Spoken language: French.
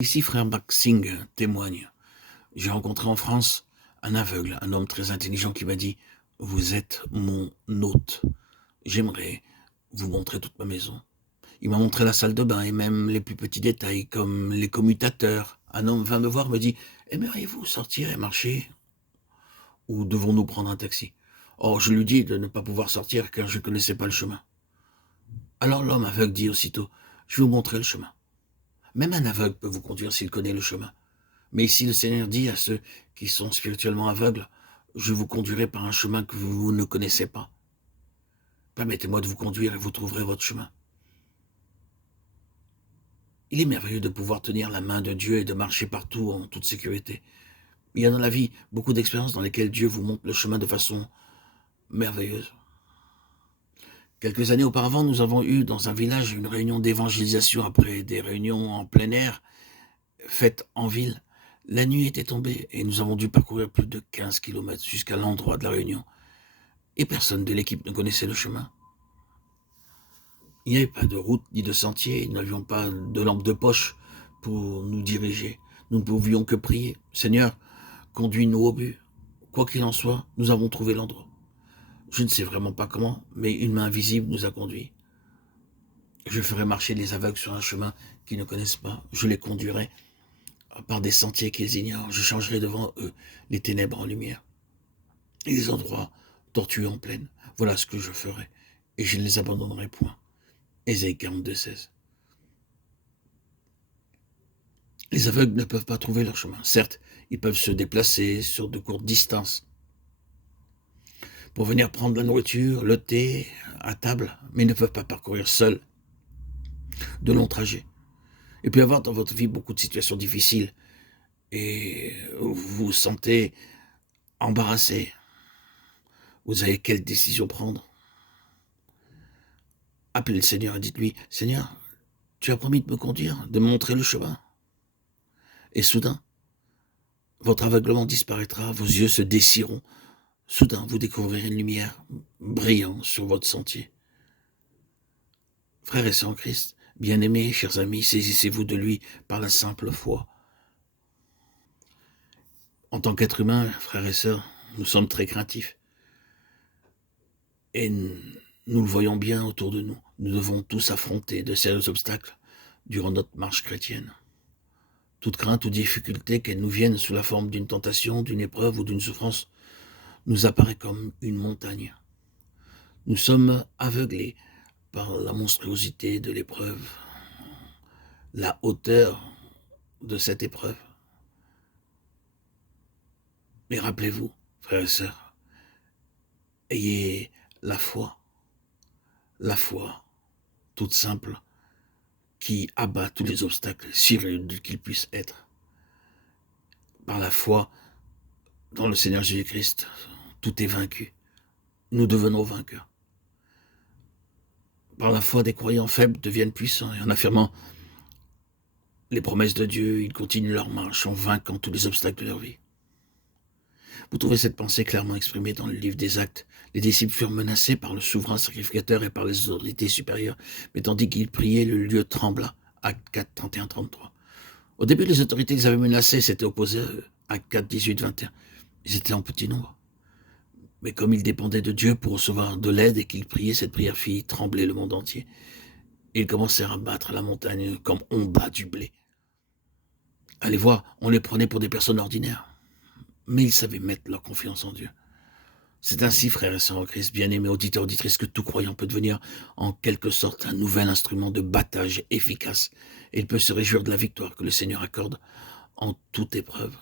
Ici, frère Maxing témoigne. J'ai rencontré en France un aveugle, un homme très intelligent qui m'a dit « Vous êtes mon hôte. J'aimerais vous montrer toute ma maison. » Il m'a montré la salle de bain et même les plus petits détails comme les commutateurs. Un homme vint me voir, me dit « Aimeriez-vous sortir et marcher ou devons-nous prendre un taxi ?» Or, je lui dis de ne pas pouvoir sortir car je ne connaissais pas le chemin. Alors l'homme aveugle dit aussitôt « Je vais vous montrer le chemin. » Même un aveugle peut vous conduire s'il connaît le chemin. Mais ici, le Seigneur dit à ceux qui sont spirituellement aveugles, je vous conduirai par un chemin que vous ne connaissez pas. Permettez-moi de vous conduire et vous trouverez votre chemin. Il est merveilleux de pouvoir tenir la main de Dieu et de marcher partout en toute sécurité. Il y a dans la vie beaucoup d'expériences dans lesquelles Dieu vous montre le chemin de façon merveilleuse. Quelques années auparavant, nous avons eu dans un village une réunion d'évangélisation après des réunions en plein air faites en ville. La nuit était tombée et nous avons dû parcourir plus de 15 kilomètres jusqu'à l'endroit de la réunion. Et personne de l'équipe ne connaissait le chemin. Il n'y avait pas de route ni de sentier, nous n'avions pas de lampe de poche pour nous diriger. Nous ne pouvions que prier. Seigneur, conduis-nous au but. Quoi qu'il en soit, nous avons trouvé l'endroit. Je ne sais vraiment pas comment, mais une main invisible nous a conduits. Je ferai marcher les aveugles sur un chemin qu'ils ne connaissent pas. Je les conduirai par des sentiers qu'ils ignorent. Je changerai devant eux les ténèbres en lumière et les endroits tortueux en plaine. Voilà ce que je ferai, et je ne les abandonnerai point. Ésaïe 42, 16. Les aveugles ne peuvent pas trouver leur chemin. Certes, ils peuvent se déplacer sur de courtes distances pour venir prendre la nourriture, le thé, à table, mais ils ne peuvent pas parcourir seuls de longs trajets. Il peut y avoir dans votre vie beaucoup de situations difficiles et vous vous sentez embarrassé. Vous avez quelle décision prendre? Appelez le Seigneur et dites-lui, Seigneur, tu as promis de me conduire, de me montrer le chemin. Et soudain, votre aveuglement disparaîtra, vos yeux se dessiront. Soudain, vous découvrirez une lumière brillant sur votre sentier. Frères et sœurs en Christ, bien-aimés, chers amis, saisissez-vous de lui par la simple foi. En tant qu'être humain, frères et sœurs, nous sommes très craintifs. Et nous le voyons bien autour de nous. Nous devons tous affronter de sérieux obstacles durant notre marche chrétienne. Toute crainte ou difficulté, qu'elle nous vienne sous la forme d'une tentation, d'une épreuve ou d'une souffrance, nous apparaît comme une montagne. Nous sommes aveuglés par la monstruosité de l'épreuve, la hauteur de cette épreuve. Mais rappelez-vous, frères et sœurs, ayez la foi toute simple, qui abat tous les obstacles, si rudes qu'ils puissent être. Par la foi dans le Seigneur Jésus-Christ, tout est vaincu. Nous devenons vainqueurs. Par la foi, des croyants faibles deviennent puissants, et en affirmant les promesses de Dieu, ils continuent leur marche en vainquant tous les obstacles de leur vie. Vous trouvez cette pensée clairement exprimée dans le livre des Actes. Les disciples furent menacés par le souverain sacrificateur et par les autorités supérieures, mais tandis qu'ils priaient, le lieu trembla. Actes 4, 31, 33. Au début, les autorités les avaient menacés, s'étaient opposés à eux. Actes 4, 18, 21. Ils étaient en petit nombre. Mais comme ils dépendaient de Dieu pour recevoir de l'aide et qu'ils priaient, cette prière fit trembler le monde entier. Ils commencèrent à battre la montagne comme on bat du blé. Allez voir, on les prenait pour des personnes ordinaires. Mais ils savaient mettre leur confiance en Dieu. C'est ainsi, frères et sœurs en Christ, bien-aimés auditeurs, auditrices, que tout croyant peut devenir en quelque sorte un nouvel instrument de battage efficace. Et il peut se réjouir de la victoire que le Seigneur accorde en toute épreuve.